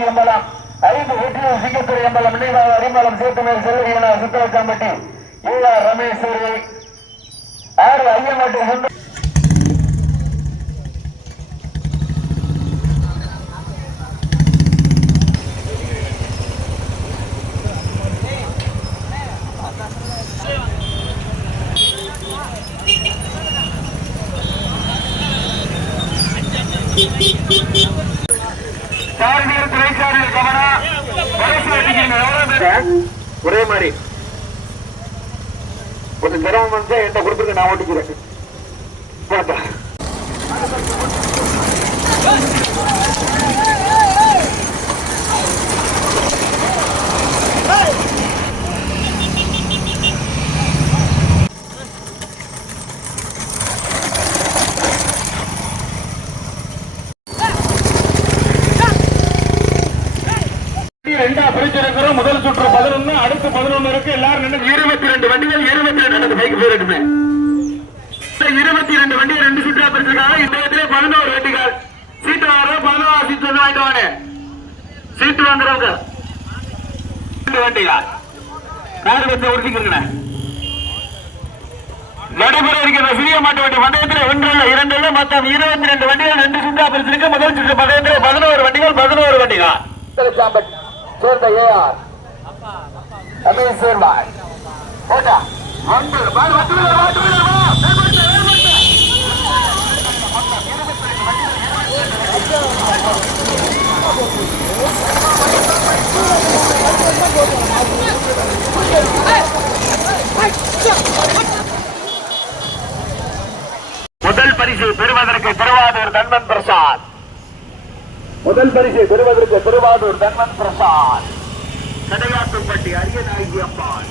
மீனாட்சி அம்பலம் ஐந்து வெற்றியூர் சிங்கத்துறை அம்பலம் நினைவாக அறிமலம் சேத்துமேல் செல்லுகியன சுத்தவச்சாம்பட்டி A R Ramesh ஆறு ஐயமாட்டு சொந்த beep ஒரே மாதிரி. கொஞ்சம் சிரமம் வந்து என்கிட்ட கொடுத்துருக்கு நான் ஓட்டிக்கிறேன். ரெண்டா பிரிச்சிருக்கிறோம் முதல் சுற்று பதினொன்னு அடுத்து பதினொன்னு இருக்கு. எல்லாரும் இருபத்தி ரெண்டு வண்டிகள் இருபத்தி ரெண்டு பைக் போயிருக்குமே. இருபத்தி ரெண்டு வண்டிகள் ரெண்டு சுற்றா பிரிச்சிருக்காங்க. இந்த இடத்துல பதினோரு வண்டிகள். சீட்டு வர பதினோரு சீட்டு வந்து வாங்கிட்டு வாங்க. சீட்டு வாங்குறவங்க. ரெண்டு வண்டிகள். கார் வச்சு உறுதிக்கிறேன் நடைபெற இருக்கிற சிறிய மாட்டு வண்டி. பந்தயத்தில் ஒன்றல்ல இரண்டு இல்ல மொத்தம் இருபத்தி ரெண்டு வண்டிகள் ரெண்டு சுற்றா பிரிச்சிருக்கு. முதல் சுற்று பந்தயத்தில் பதினோரு வண்டிகள் பதினோரு வண்டிகள். சேர்ந்த ஏஆர் அமீன் சேர்வாய் ஓட்டா வந்து பாரு வந்து வந்து முதல் பரிசு பெறுவதற்கு திருவாரூர் தன்வன் பிரசாத். முதல் பரிசை பெறுவதற்கு திருவாரூர் தன்வன் பிரசாத். கடையாட்டுப்பட்டி அரியநாயகி அம்மாள்